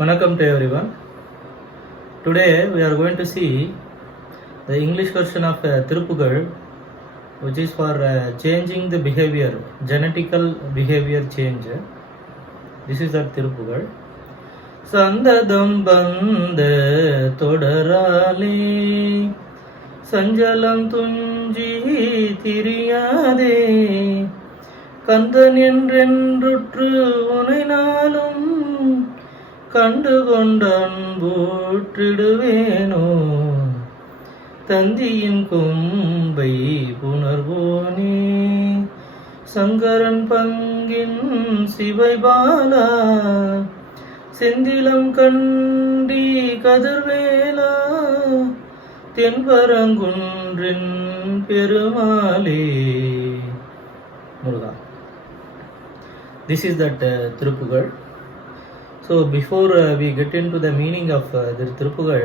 Vanakkam to everyone. Today we are going to see the English version of Tirupugal, which is for changing the behavior, genetical behavior change. This is that Tirupugal. சந்ததம் பந்த தொடராலே சஞ்சலம் துஞ்சி திரியாதே கந்தன் என்றென்றுற்று உனை நாளும் கண்டு கொண்டன்பூற்றிடுவேனோ தந்தியின் கொம்பை புணர்வோனே சங்கரன் பங்கின் சிவைபாலா செந்திலம் கண்டி கதிர்வேலா தென்பரங்குன்றின் பெருமாளே முருகா. This is that Tirupugal. So before we get into the meaning of the Tirupugal,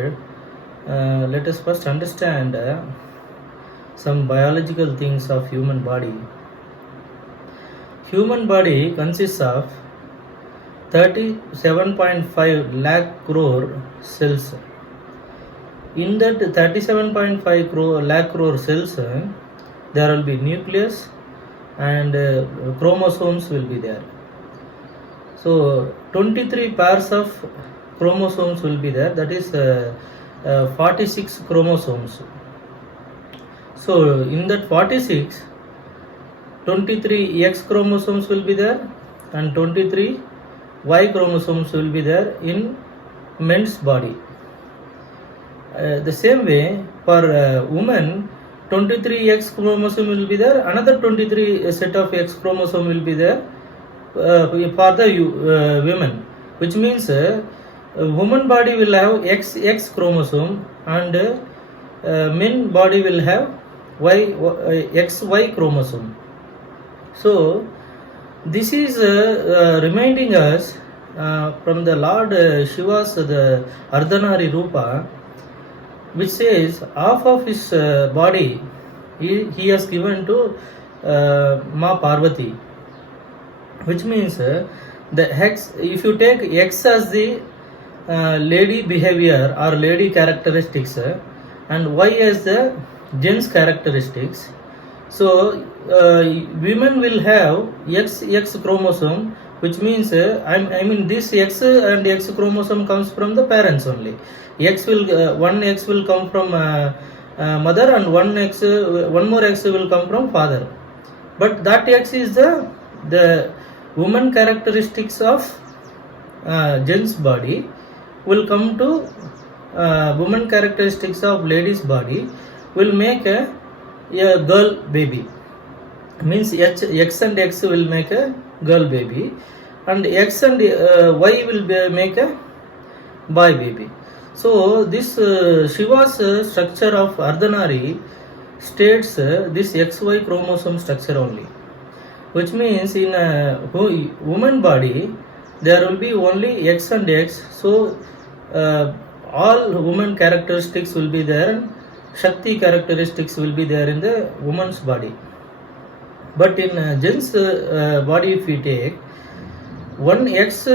let us first understand some biological things of human body. Human body consists of 37.5 lakh crore cells. In that 37.5 lakh crore cells, there will be nucleus and chromosomes will be there. So 23 pairs of chromosomes will be there, that is 46 chromosomes. So in that 46, 23 X chromosomes will be there and 23 Y chromosomes will be there in men's body. The same way for women, 23 X chromosome will be there, another 23 set of X chromosome will be there for the women, which means woman body will have X chromosome and men body will have XY chromosome. So this is reminding us from the Lord Shiva's the Ardhanari Rupa, which says half of his body he has given to Ma Parvati, which means the X, if you take X as the lady behavior or lady characteristics and Y as the gents characteristics, so women will have X chromosome, which means I mean this X and X chromosome comes from the parents only. One X will come from mother and one more X will come from father. But that X is the woman characteristics of gents body will come to woman characteristics of ladies body will make a girl baby. Means X and X will make a girl baby and X and Y will make a boy baby. So this Shiva's structure of Ardhanari states this XY chromosome structure only, which means in a woman body there will be only X and X, so all woman characteristics will be there, Shakti characteristics will be there in the woman's body. But in gents body, if we take one X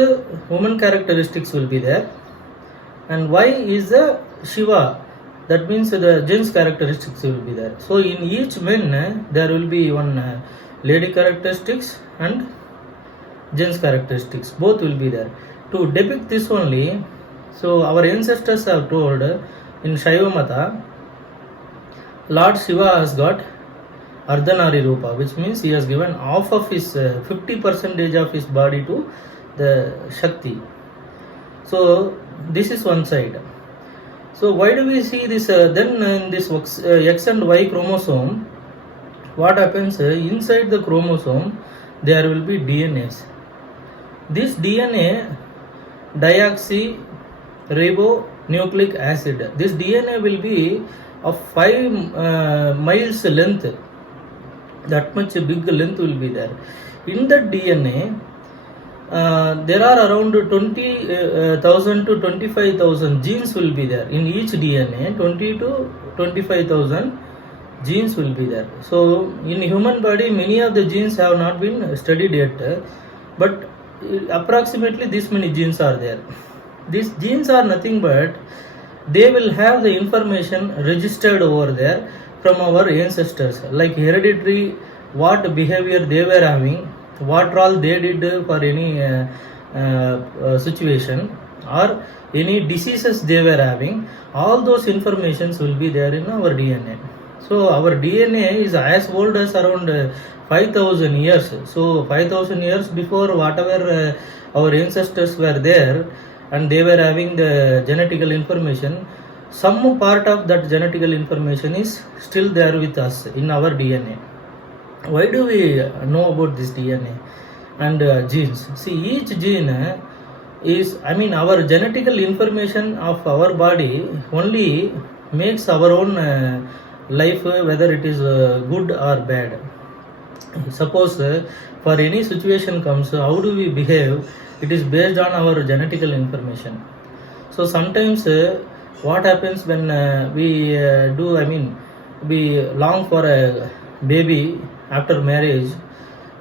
woman characteristics will be there and Y is the Shiva, that means the gents characteristics will be there. So in each man there will be one lady characteristics and gents characteristics, both will be there. To depict this only, so our ancestors have told in Shaiva Mata, Lord Shiva has got Ardhanari Rupa, which means he has given half of his 50% of his body to the Shakti. So this is one side. So why do we see this then in this X and Y chromosome? What happens inside the chromosome? There will be DNAs. This DNA deoxyribonucleic acid. This DNA will be of 5 miles length. That much big length will be there. In that DNA, there are around 20,000 to 25,000 genes will be there. In each DNA, 20 to 25,000 genes will be there. So in human body, many of the genes have not been studied yet, but approximately this many genes are there. These genes are nothing but they will have the information registered over there from our ancestors, like hereditary, what behavior they were having, what all they did for any situation, or any diseases they were having. All those informations will be there in our DNA. So our DNA is as old as around 5,000 years. So 5,000 years before whatever our ancestors were there, and they were having the genetical information, some part of that genetical information is still there with us in our DNA. Why do we know about this DNA and genes? See, each gene is, I mean, our genetical information of our body only makes our own life, whether it is good or bad. Suppose for any situation comes, how do we behave? It is based on our genetical information. So sometimes what happens when we do, I mean, we long for a baby after marriage.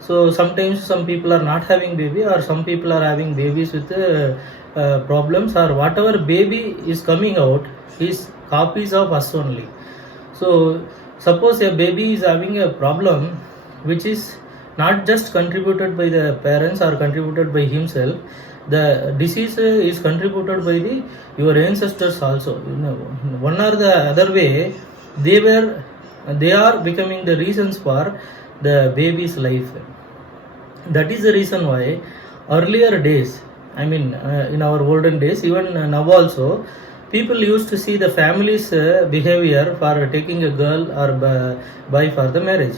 So sometimes some people are not having baby, or some people are having babies with problems, or whatever baby is coming out is copies of us only. So suppose a baby is having a problem which is not just contributed by the parents or contributed by himself, the disease is contributed by the your ancestors also. One or the other way, they are becoming the reasons for the baby's life. That is the reason why earlier days, I mean in our olden days, even now also, people used to see the family's behavior for taking a girl or boy for the marriage,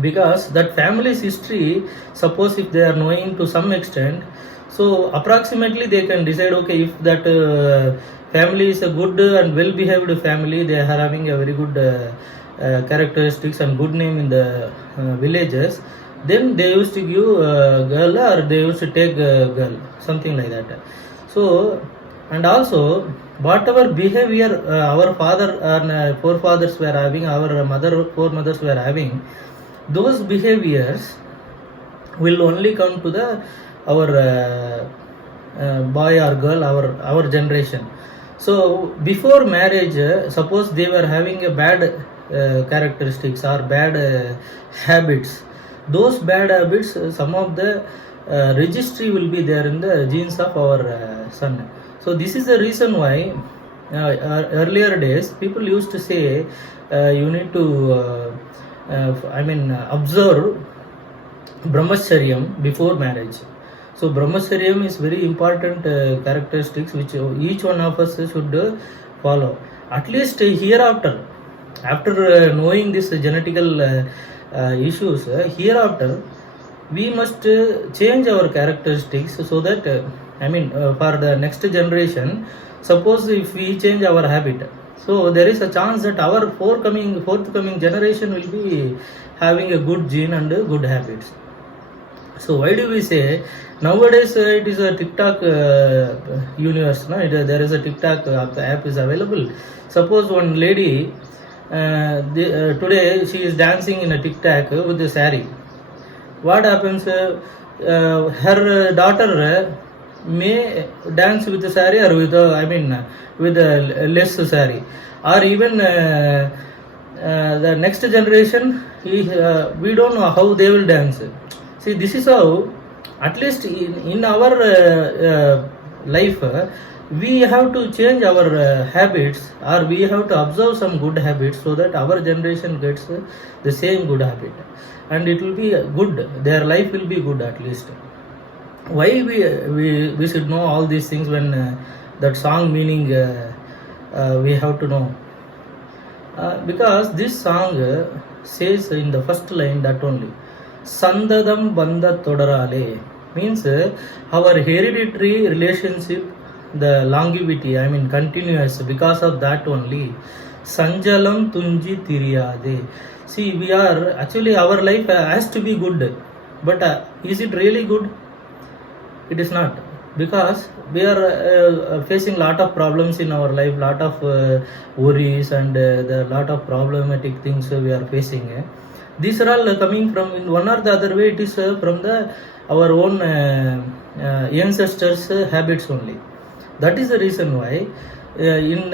because that family's history, suppose if they are knowing to some extent, so approximately they can decide, okay, if that family is a good and well behaved family, they are having a very good characteristics and good name in the villages, then they used to give girl, or they used to take girl, something like that. So, and also whatever behavior our father and forefathers were having, our foremothers were having, those behaviors will only come to the our boy or girl, our generation. So before marriage, suppose they were having a bad characteristics or bad habits, those bad habits, some of the registry will be there in the genes of our son. So this is the reason why earlier days people used to say you need to observe brahmacharyam before marriage. So brahmacharyam is very important characteristics which each one of us should follow. At least hereafter, after knowing this genetical issues, hereafter we must change our characteristics, so that for the next generation, suppose if we change our habit, so there is a chance that our forthcoming generation will be having a good gene and good habits. So why do we say nowadays it is a TikTok universe? There is a TikTok app is available. Suppose one lady today she is dancing in a TikTok with a sari. What happens? Her daughter may dance with a sari, or with a less sari, or even the next generation, we don't know how they will dance. See, this is how, at least in our life, we have to change our habits, or we have to observe some good habits, so that our generation gets the same good habit, and it will be good, their life will be good at least. Why we should know all these things, when that song meaning we have to know? Because this song says in the first line that only Sandadam Bandha Todarale, means our hereditary relationship, the longevity, continuous, because of that only. Sanjalam Tunji Tiriyade. See, we are actually, our life has to be good, but is it really good? It is not, because we are facing lot of problems in our life, lot of worries, and the lot of problematic things we are facing. These are all coming from, in one or the other way, it is from our own ancestors' habits only. That is the reason why in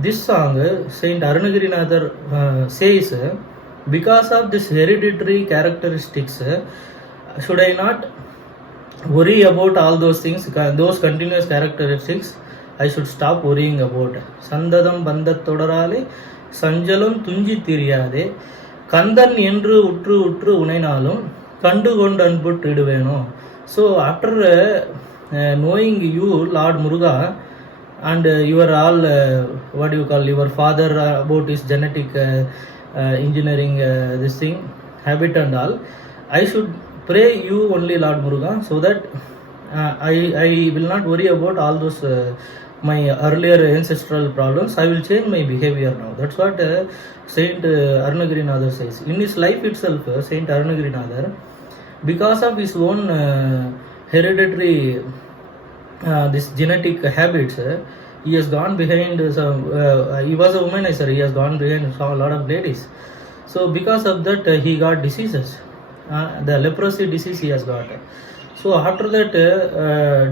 this song, Saint Arunagirinathar says, because of this hereditary characteristics, should I not worry about all those things, those continuous characteristics? I should stop worrying about. Sandadam bandhat todarale, sanjalam tunji tiriyade, kandan endru utru utru unainalum, kandu kondu anputtu. So after knowing you, Lord Muruga, and you are all what do you call your father about his genetic engineering this thing habit and all, I should pray you only, Lord Muruga, so that I will not worry about all those my earlier ancestral problems. I will change my behavior now. That's what Saint Arunagirinathar says. In his life itself, Saint Arunagirinathar, because of his own hereditary this genetic habits, he has gone behind some, he was a womanizer, he has gone behind a lot of ladies. So because of that he got diseases, the leprosy disease he has got. So after that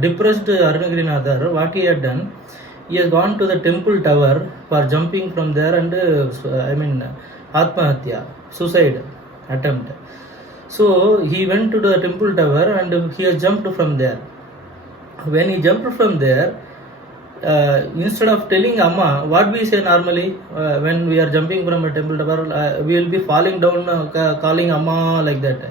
depressed Arunagirinathar, what he had done, he has gone to the temple tower for jumping from there and Atmahatya, suicide attempt. So he went to the temple tower and he has jumped from there. When he jumped from there, instead of telling Amma, what we say normally when we are jumping from a temple tower, we will be falling down calling Amma like that.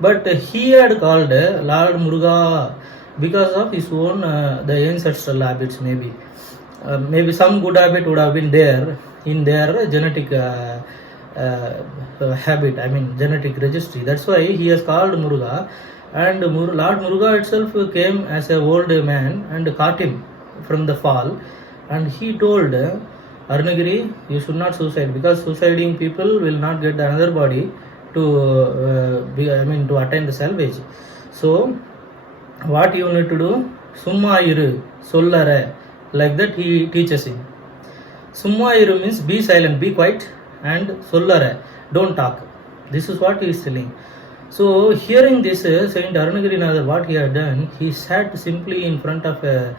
But he had called Lord Muruga because of his own the ancestral habits. Maybe some good habit would have been there in their genetic habit, genetic registry. That's why he has called Muruga. And Lord Muruga itself came as an old man and caught him from the fall, and he told Arunagiri, you should not suicide, because suiciding people will not get another body to to attain the salvage. So what you need to do, Summa iru sollare, like that he teaches him. Summa iru means be silent, be quiet, and sollare, don't talk. This is what he is telling. So hearing this, Saint Arunagirinathar, what he had done, he sat simply in front of a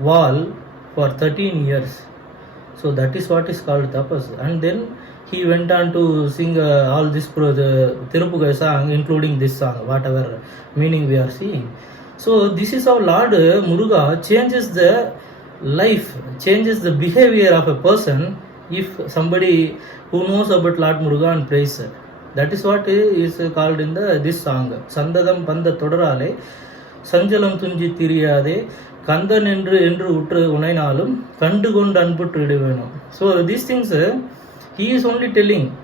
wall for 13 years. So that is what is called tapas. And then he went on to sing all this Tiruppugai song, including this song, whatever meaning we are seeing. So this is how Lord Muruga changes the life, changes the behavior of a person if somebody who knows about Lord Muruga and prays. That is what is called in this song. Sandadam panda todarale, sanjalam tunji tiriyade, kandan endru utru unainalum, kandu kondu anputtu iduveno. So these things he is only telling.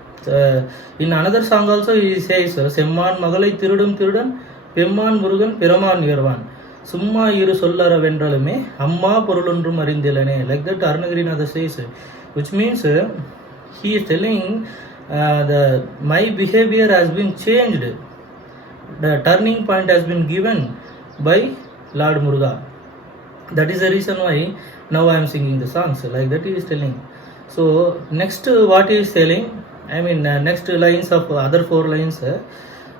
In another song also he says, Semman magalai tirudum tirudan, Pemman Murugan Piraman Yervan, Summa iru sollara vendralume, Amma porulundrum arindilane. Like that Arunagirinathar says, which means he is telling my behavior has been changed. The turning point has been given by Lord Muruga. That is the reason why now I am singing the songs. Like that he is telling. So next what he is telling, next lines of other 4 lines,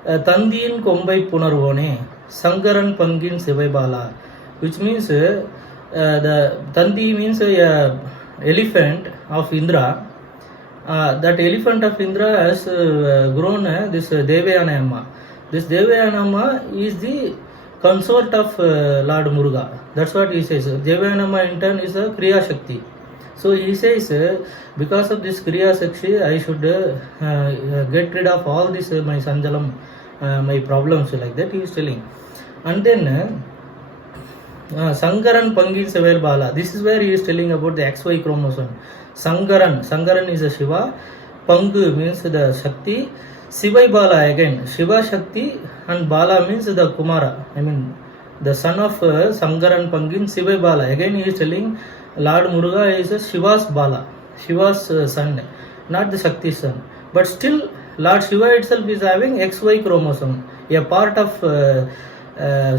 Thandiyin Kombai Punarvone, Sangaran Pangin Sivaibala, which means the Tandi means elephant of Indra. That elephant of Indra has grown this Devayana Amma. This Devayana Amma is the consort of Lord Muruga. That's what he says. Devayana Amma in turn is a Kriya Shakti. So he says, because of this Kriya Shakti, I should get rid of all this my sanjalam, my problems, like that he is telling. And then Sangaran Pangin Sevel Bala. This is where he is telling about the XY chromosome. Sangaran is a Shiva, Pangu means the Shakti, Sivai Bala again, Shiva Shakti, and Bala means the Kumara, the son of Sangaran Pangin, Sivai Bala. Again he is telling Lord Muruga is a Shiva's Bala, Shiva's son, not the Shakti's son. But still Lord Shiva itself is having XY chromosome, a part of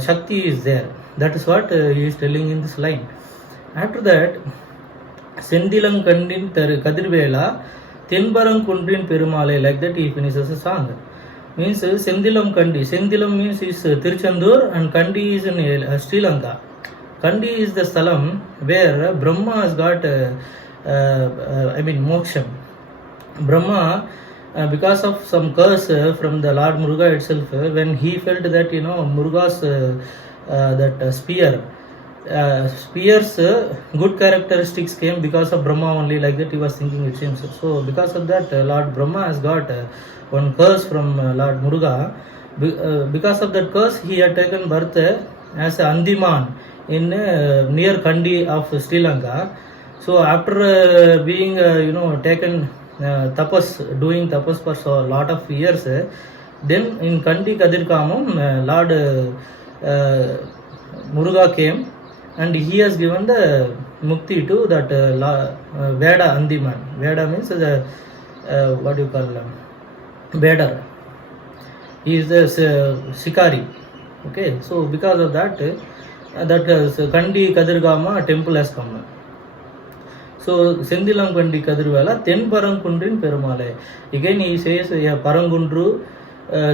Shakti is there. That is what he is telling in this line. After that, Sendilam Kandin Kadirvela, Tenbaram Kundrin Perumale, like that he finishes a song. Means Sendilam Kandi. Sendilam means is Tiruchendur and Kandi is in Sri Lanka. Kandi is the Stalam where Brahma has got, Moksham. Brahma, because of some curse from the Lord Muruga itself, when he felt that, Muruga's spears, good characteristics came because of Brahma only, like that he was thinking, it seems. So because of that, Lord Brahma has got one curse from Lord Muruga. Because of that curse, he had taken birth as a Andiman in near Kandi of Sri Lanka. So after being taken doing tapas for a lot of years, then in Kandi Kadirkamam, Lord Muruga came, and he has given the mukti to that Veda Andiman. Veda means the what do you call Veda. He is the Sikari. Okay, so because of that, Kandi Kadirgama temple has come. So Sendilam Kandi Kadirvala, Ten Parangundrin Perumale. Again he says Parangundru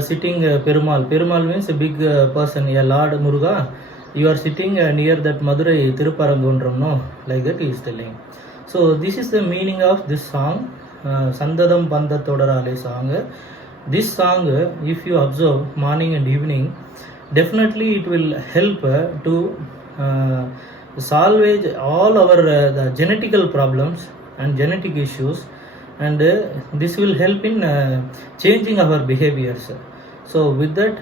sitting Perumal. Perumal means a big person, a Lord Muruga. You are sitting near that Madurai Tirupparangundram, no? Like that he is telling. So this is the meaning of this song, Sandadam Pandathodarale song. This song, if you observe morning and evening, definitely it will help to salvage all our the genetical problems and genetic issues, and this will help in changing our behaviors. So with that,